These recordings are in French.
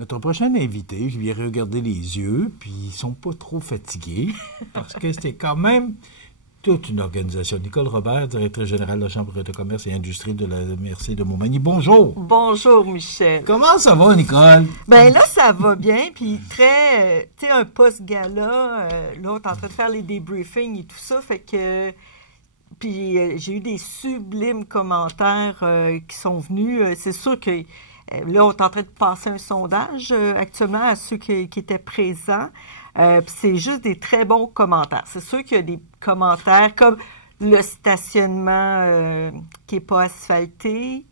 Notre prochain invité, je lui ai regardé les yeux, puis ils sont pas trop fatigués, parce que c'était quand même toute une organisation. Nicole Robert, directrice générale de la Chambre de commerce et industrie de la MRC de Montmagny. Bonjour! Bonjour, Michel. Comment ça va, Nicole? Ben là, ça va bien, puis très, tu sais, un post-gala, là, on est en train de faire les débriefings et tout ça, fait que... Puis j'ai eu des sublimes commentaires qui sont venus. C'est sûr que là, on est en train de passer un sondage actuellement à ceux qui étaient présents. Puis c'est juste des très bons commentaires. C'est sûr qu'il y a des commentaires comme le stationnement qui n'est pas asphalté,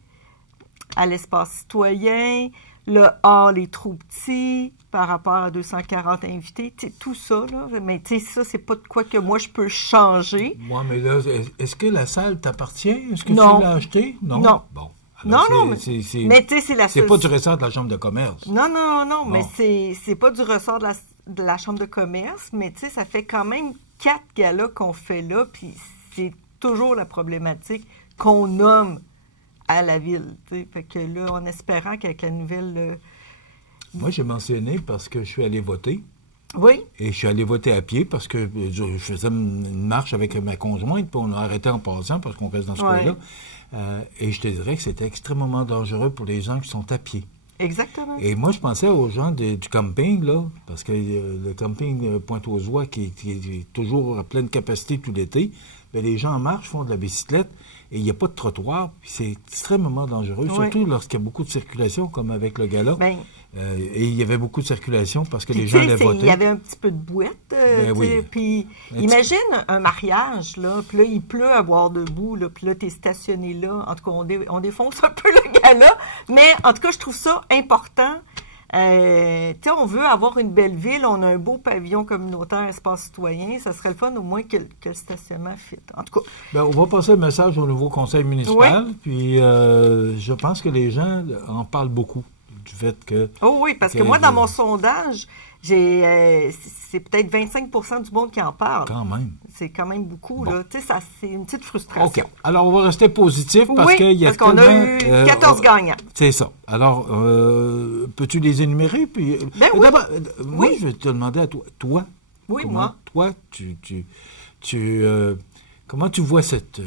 à l'espace citoyen, le hall est trop petit par rapport à 240 invités, tout ça, là. Mais tu sais, ça, c'est pas de quoi que moi, je peux changer. Moi, mais là, est-ce que la salle t'appartient? Est-ce que Non. tu l'as achetée? Non. Non. Bon. Non, Alors, mais tu sais, c'est la C'est pas du ressort de la Chambre de commerce. Non, Bon. mais c'est pas du ressort de la Chambre de commerce, mais tu sais, ça fait quand même 4 galas qu'on fait là, puis c'est toujours la problématique qu'on nomme à la ville, tu sais. Fait que là, en espérant qu'avec la nouvelle... Moi, j'ai mentionné parce que je suis allé voter. Oui. Et je suis allé voter à pied parce que je faisais une marche avec ma conjointe, puis on a arrêté en passant parce qu'on reste dans ce coin-là. Et je te dirais que c'était extrêmement dangereux pour les gens qui sont à pied. Exactement. Et moi, je pensais aux gens du camping, là, parce que le camping Pointe-aux-Oies, qui est toujours à pleine capacité tout l'été, bien, les gens en marche font de la bicyclette et il n'y a pas de trottoir, puis c'est extrêmement dangereux, surtout lorsqu'il y a beaucoup de circulation, comme avec le gala. Ben, et il y avait beaucoup de circulation parce que puis, les gens allaient voter. Il y avait un petit peu de bouette. Oui. Puis imagine un mariage, là, puis là, il pleut à boire debout, là, puis là, t'es stationné là. En tout cas, on défonce un peu le gala. Mais en tout cas, je trouve ça important. On veut avoir une belle ville, on a un beau pavillon communautaire, espace citoyen. Ça serait le fun au moins que le stationnement fit. En tout cas. Ben, on va passer le message au nouveau conseil municipal. Puis je pense que les gens en parlent beaucoup. Du fait que... Oh oui, parce que moi, dans mon sondage, c'est peut-être 25% du monde qui en parle. Quand même. C'est quand même beaucoup, bon. Là. Tu sais, ça, c'est une petite frustration. OK. Alors, on va rester positif parce qu'il y a parce qu'on a eu 14 gagnants. C'est ça. Alors, peux-tu les énumérer? Puis, ben oui. D'abord, moi, je vais te demander à toi. Toi? Oui, comment, moi. Toi, comment tu vois cette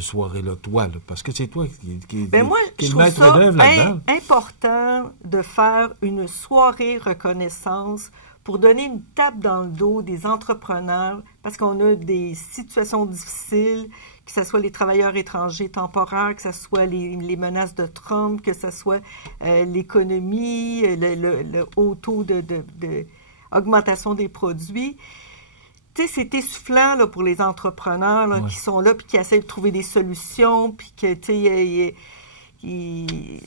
soirée-là, toi? Là? Parce que c'est toi qui moi, est je le maître d'œuvre là-dedans. Important de faire une soirée reconnaissance pour donner une tape dans le dos des entrepreneurs parce qu'on a des situations difficiles, que ce soit les travailleurs étrangers temporaires, que ce soit les menaces de Trump, que ce soit l'économie, le haut taux de augmentation des produits. Tu sais, c'est essoufflant là, pour les entrepreneurs là, qui sont là puis qui essaient de trouver des solutions, puis que, tu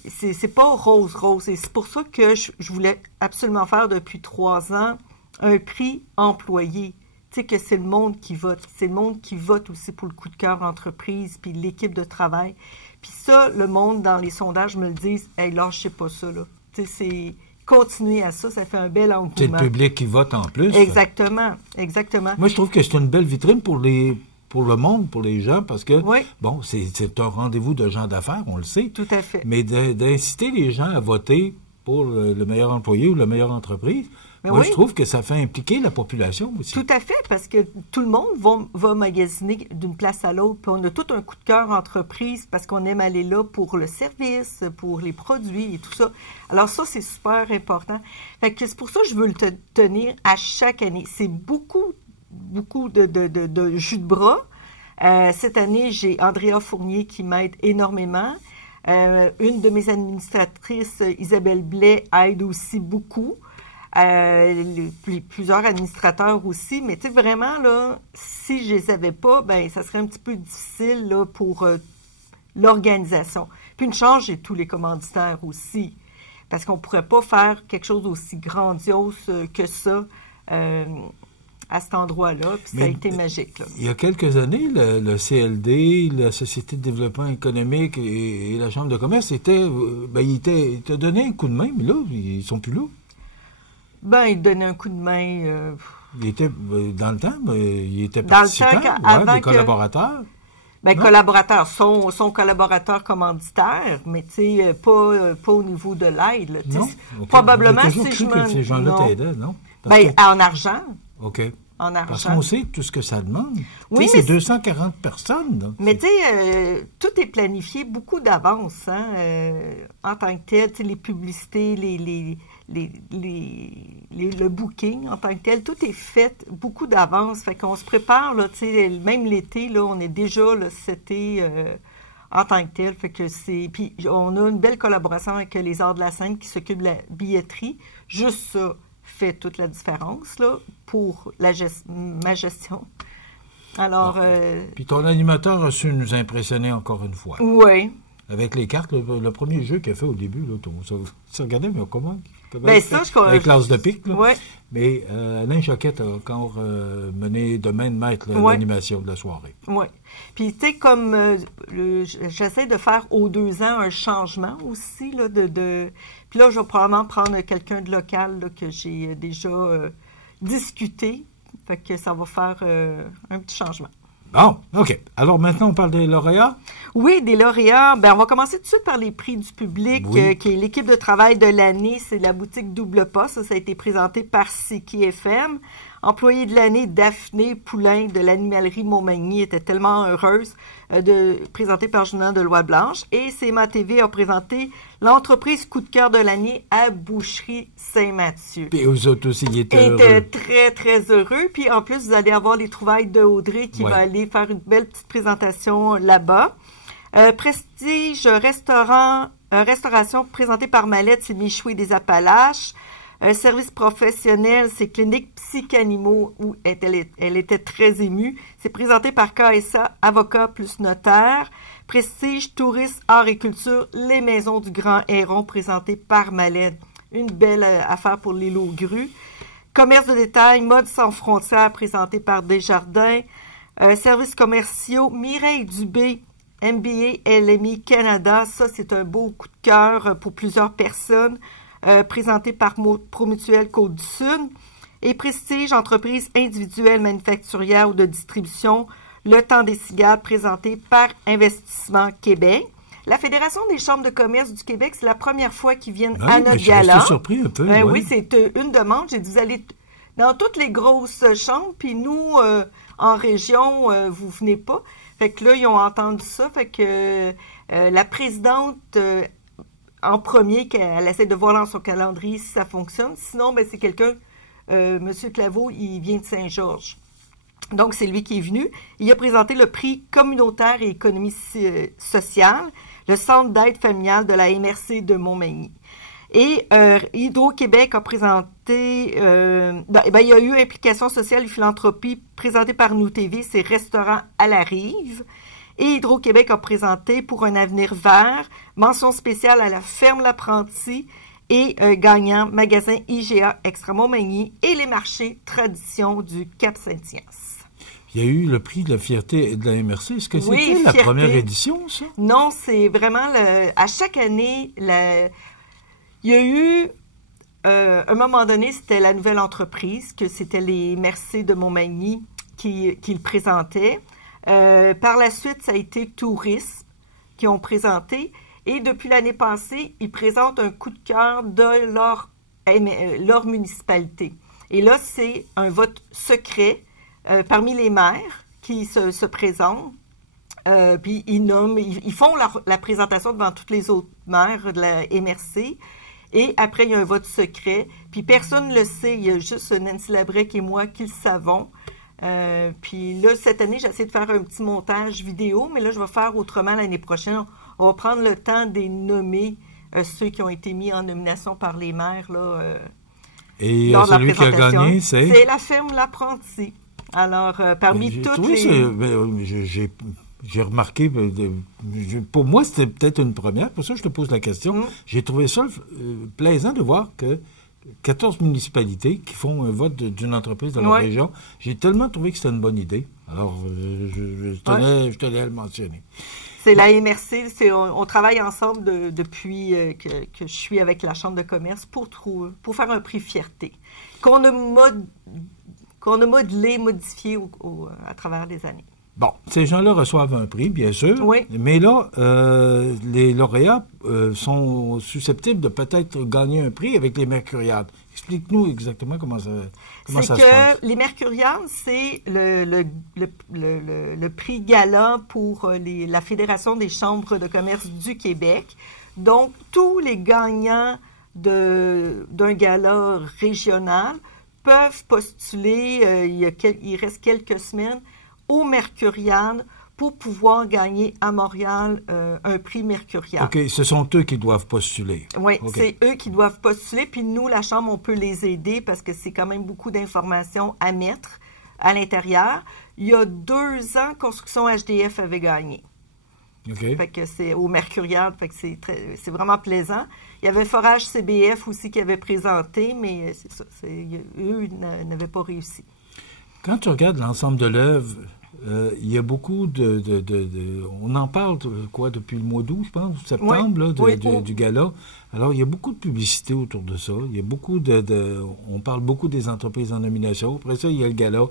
sais, c'est pas rose. Et c'est pour ça que je voulais absolument faire depuis 3 ans un prix employé. Tu sais, que c'est le monde qui vote. C'est le monde qui vote aussi pour le coup de cœur entreprise, puis l'équipe de travail. Puis ça, le monde, dans les sondages, me le disent, « Hey, lâchez pas ça, là. » Tu sais, c'est... Continuer à ça, ça fait un bel engouement. C'est le public qui vote en plus. Exactement. Moi, je trouve que c'est une belle vitrine pour le monde, pour les gens, parce que, bon, c'est un rendez-vous de gens d'affaires, on le sait. Tout à fait. Mais d'inciter les gens à voter pour le meilleur employé ou la meilleure entreprise, je trouve que ça fait impliquer la population aussi. Tout à fait, parce que tout le monde va magasiner d'une place à l'autre. Puis on a tout un coup de cœur entreprise parce qu'on aime aller là pour le service, pour les produits et tout ça. Alors ça, c'est super important. Fait que c'est pour ça que je veux le tenir à chaque année. C'est beaucoup de jus de bras. Cette année, j'ai Andrea Fournier qui m'aide énormément. Une de mes administratrices, Isabelle Blais, aide aussi beaucoup. Plusieurs administrateurs aussi, mais tu sais, vraiment, là, si je les avais pas, ben ça serait un petit peu difficile là, pour l'organisation. Puis une chance, j'ai tous les commanditaires aussi, parce qu'on pourrait pas faire quelque chose d'aussi grandiose que ça à cet endroit-là, puis ça a été magique. Là. Il y a quelques années, le CLD, la Société de développement économique et la Chambre de commerce, il t'a donné un coup de main, mais là, ils sont plus là. Ben, il donnait un coup de main. Il était, dans le temps, il était participant, des collaborateurs. Ben, Non? collaborateurs sont collaborateurs commanditaires, mais tu sais, pas au niveau de l'aide. Là, tu sais. Non? OK. Probablement, J'ai toujours si cru je que ces gens-là non. t'aidaient, non? Parce Ben, que- en argent. OK. En Parce argent. qu'on sait tout ce que ça demande. Oui, Tu sais, mais c'est 240 personnes. Là. Mais tu sais, tout est planifié beaucoup d'avance, hein, en tant que tel. Tu sais, les publicités, le booking en tant que tel, tout est fait beaucoup d'avance. Fait qu'on se prépare, là, tu sais, même l'été, là, on est déjà, là, cet été, en tant que tel. Fait que c'est... Puis on a une belle collaboration avec les Arts de la Scène qui s'occupent de la billetterie. Juste ça fait toute la différence, là, pour ma gestion. Alors... Puis ton animateur a su nous impressionner encore une fois. oui. Avec les cartes, le premier jeu qu'il a fait au début, là, tu regardais, mais comment Ben il ça, fait? Avec l'as de pique, là. Ouais. Mais Alain Choquette a encore mené de main de maître Ouais. l'animation de la soirée. Oui. Puis, tu sais, comme j'essaie de faire aux 2 ans un changement aussi, là, Puis là, je vais probablement prendre quelqu'un de local, là, que j'ai déjà discuté. Fait que ça va faire un petit changement. Bon, OK. Alors maintenant, on parle des lauréats. Oui, des lauréats. Ben, on va commencer tout de suite par les prix du public, Oui. qui est l'équipe de travail de l'année. C'est la boutique Double Pas. Ça a été présenté par Siki FM. Employée de l'année, Daphné Poulain de l'animalerie Montmagny était tellement heureuse de présenter par Journal de Loi-Blanche. Et CMA TV a présenté l'entreprise coup de cœur de l'année à Boucherie Saint-Mathieu. Puis eux autres aussi, ils étaient Était heureux. très, très heureux. Puis en plus, vous allez avoir les trouvailles de Audrey qui Ouais. va aller faire une belle petite présentation là-bas. Prestige restauration présentée par Mallette, c'est Michoui des Appalaches. Service professionnel, c'est Clinique Psychanimaux où elle était très émue. C'est présenté par KSA, avocat plus notaire. Prestige, tourisme, art et culture, les maisons du Grand Héron, présenté par Mallette. Une belle affaire pour les lots grues. Commerce de détail, mode sans frontières, présenté par Desjardins. Services commerciaux, Mireille Dubé, MBA LMI Canada. Ça, c'est un beau coup de cœur pour plusieurs personnes. Présenté par Promutuelle Côte-du-Sud. Et Prestige, entreprise individuelle manufacturière ou de distribution, Le Temps des cigares, présenté par Investissement Québec. La Fédération des chambres de commerce du Québec, c'est la première fois qu'ils viennent à mais notre je suis gala. resté surpris un peu. Ben ouais. oui, c'est une demande. J'ai dit, vous allez dans toutes les grosses chambres, puis nous, en région, vous venez pas. Fait que là, ils ont entendu ça. Fait que la présidente, en premier, qu'elle essaie de voir dans son calendrier si ça fonctionne. Sinon, ben, c'est quelqu'un, M. Claveau, il vient de Saint-Georges. Donc, c'est lui qui est venu. Il a présenté le prix communautaire et économie sociale, le centre d'aide familiale de la MRC de Montmagny. Et Hydro-Québec a présenté, il y a eu implication sociale et philanthropie présentée par Nous TV, c'est Restaurant à la Rive. Et Hydro-Québec a présenté pour un avenir vert, mention spéciale à la ferme L'Apprenti et gagnant magasin IGA Extra Montmagny et les marchés tradition du Cap-Saint-Hyacinthe. Il y a eu le prix de la fierté de la MRC. Est-ce que Oui, c'était la fierté. première édition, ça? Non, c'est vraiment à chaque année, il y a eu, à un moment donné, c'était la nouvelle entreprise, que c'était les MRC de Montmagny qui le présentaient. Par la suite, ça a été Tourisme qui ont présenté. Et depuis l'année passée, ils présentent un coup de cœur de leur municipalité. Et là, c'est un vote secret parmi les maires qui se présentent. Puis ils font la présentation devant toutes les autres maires de la MRC. Et après, il y a un vote secret. Puis personne ne le sait. Il y a juste Nancy Labrec et moi qui le savons. Puis là, cette année, j'essaie de faire un petit montage vidéo, mais là, je vais faire autrement l'année prochaine. On va prendre le temps de nommer ceux qui ont été mis en nomination par les maires. Là, Et lors de la celui qui a présentation. gagné, c'est? C'est la ferme L'Apprenti. Alors, parmi toutes les... J'ai remarqué, pour moi, c'était peut-être une première, pour ça que je te pose la question. J'ai trouvé ça plaisant de voir que 14 municipalités qui font un vote d'une entreprise de leur région. J'ai tellement trouvé que c'était une bonne idée. Alors, je tenais à le mentionner. C'est la MRC. On travaille ensemble depuis que je suis avec la Chambre de commerce pour faire un prix fierté qu'on a modelé, modifié à travers les années. Bon, ces gens-là reçoivent un prix, bien sûr. Oui. Mais là, les lauréats sont susceptibles de peut-être gagner un prix avec les Mercuriades. Explique-nous exactement comment ça se passe. C'est que les Mercuriades, c'est le prix gala pour la Fédération des chambres de commerce du Québec. Donc, tous les gagnants d'un gala régional peuvent postuler, il reste quelques semaines, aux Mercuriades pour pouvoir gagner à Montréal un prix Mercuriade. OK, ce sont eux qui doivent postuler. Oui, okay. C'est eux qui doivent postuler, puis nous, la Chambre, on peut les aider parce que c'est quand même beaucoup d'informations à mettre à l'intérieur. Il y a 2 ans, Construction HDF avait gagné. Okay. Fait que c'est au Mercuriade, fait que c'est vraiment plaisant. Il y avait Forage CBF aussi qui avait présenté, mais c'est ça, eux n'avaient pas réussi. Quand tu regardes l'ensemble de l'œuvre, il y a beaucoup on en parle, quoi, depuis le mois d'août, je pense, septembre, oui, là, du gala. Alors, il y a beaucoup de publicité autour de ça. Il y a beaucoup on parle beaucoup des entreprises en nomination. Après ça, il y a le gala.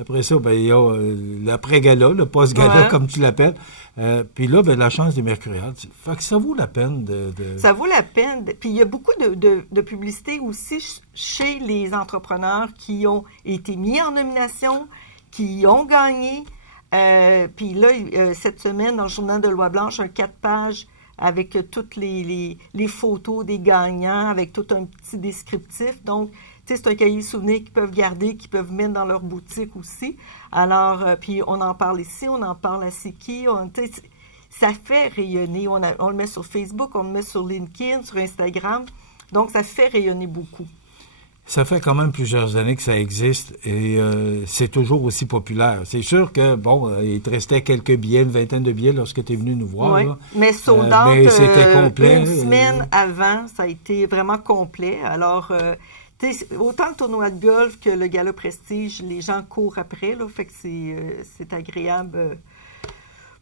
Après ça, ben, il y a l'après-gala, le post-gala, comme tu l'appelles. Puis là, ben, la chance des Mercuriades. Fait que ça vaut la peine Ça vaut la peine. Puis il y a beaucoup de publicité aussi chez les entrepreneurs qui ont été mis en nomination, qui ont gagné. Puis là, cette semaine, dans le Journal de Loi-Blanche, un 4 pages avec toutes les photos des gagnants, avec tout un petit descriptif. Donc, tu sais, c'est un cahier souvenir qu'ils peuvent garder, qu'ils peuvent mettre dans leur boutique aussi. Alors, puis on en parle ici, on en parle à Siki. Ça fait rayonner. On le met sur Facebook, on le met sur LinkedIn, sur Instagram. Donc, ça fait rayonner beaucoup. Ça fait quand même plusieurs années que ça existe et c'est toujours aussi populaire. C'est sûr que, bon, il te restait quelques billets, une vingtaine de billets lorsque tu es venu nous voir. Oui, là. Mais sold out, mais c'était complet. Une semaine avant, ça a été vraiment complet. Alors, autant le tournoi de golf que le gala Prestige, les gens courent après, là, fait que c'est agréable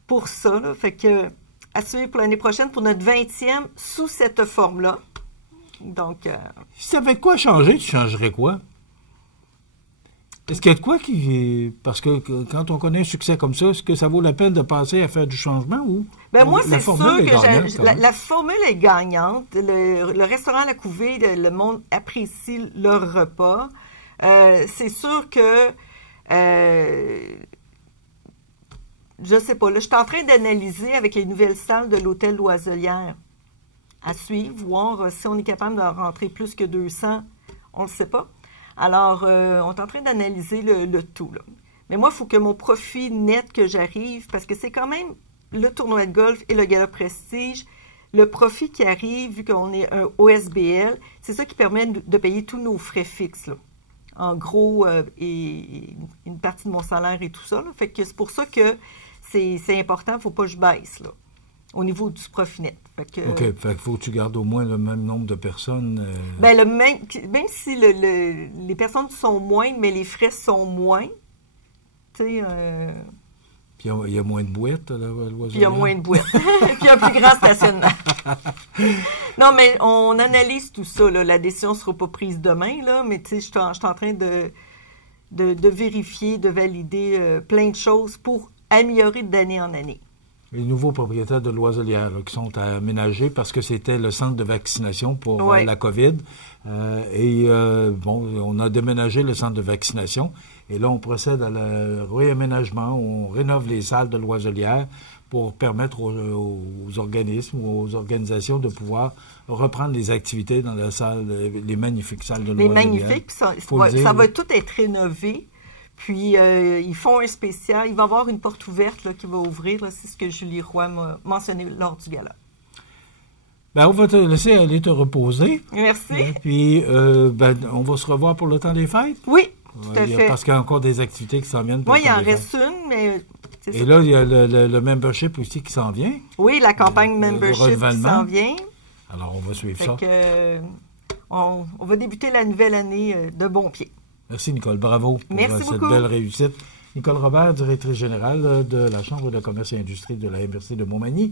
pour ça. Là, fait que, à suivre pour l'année prochaine, pour notre 20e, sous cette forme-là. Donc, si tu avais de quoi changer, tu changerais quoi? Est-ce qu'il y a de quoi qui... Parce que quand on connaît un succès comme ça, est-ce que ça vaut la peine de passer à faire du changement ou... Ben moi, c'est sûr que la formule est gagnante. Le restaurant à la couvée, le monde apprécie leur repas. C'est sûr que... je sais pas. Là, je suis en train d'analyser avec les nouvelles salles de l'hôtel Loiselière. À suivre, voir si on est capable de rentrer plus que 200, on ne le sait pas. Alors, on est en train d'analyser le tout. Là. Mais moi, il faut que mon profit net que j'arrive, parce que c'est quand même le tournoi de golf et le gala Prestige, le profit qui arrive, vu qu'on est un OSBL, c'est ça qui permet de payer tous nos frais fixes. Là. En gros, et une partie de mon salaire et tout ça. Là. Fait que c'est pour ça que c'est important, il ne faut pas que je baisse, là. Au niveau du profit net. Fait que, OK. Fait qu'il faut que tu gardes au moins le même nombre de personnes. Ben même si les personnes sont moins, mais les frais sont moins, tu sais... Puis il y a moins de boîtes, là, Puis il y a moins de boîtes. Puis il y a un plus grand stationnement. Non, mais on analyse tout ça, là. La décision ne sera pas prise demain, là, mais tu sais, je suis en train de vérifier, de valider plein de choses pour améliorer d'année en année. Les nouveaux propriétaires de Loiselière là, qui sont aménagés parce que c'était le centre de vaccination pour la COVID. Bon, on a déménagé le centre de vaccination et là, on procède à le réaménagement. On rénove les salles de Loiselière pour permettre aux organismes ou aux organisations de pouvoir reprendre les activités dans la salle, les magnifiques salles de Loiselière. Les magnifiques, ça va tout être rénové. Puis, ils font un spécial. Il va y avoir une porte ouverte là, qui va ouvrir. C'est ce que Julie Roy m'a mentionné lors du gala. Ben, on va te laisser aller te reposer. Merci. Puis, on va se revoir pour le temps des fêtes. Oui, tout à fait. Parce qu'il y a encore des activités qui s'en viennent. Oui, il en reste une, mais... Et là, il y a le membership aussi qui s'en vient. Oui, la campagne membership qui s'en vient. Alors, on va suivre ça. On va débuter la nouvelle année de bon pied. Merci, Nicole. Bravo pour cette belle réussite. Nicole Robert, directrice générale de la Chambre de commerce et industrie de la MRC de Montmagny.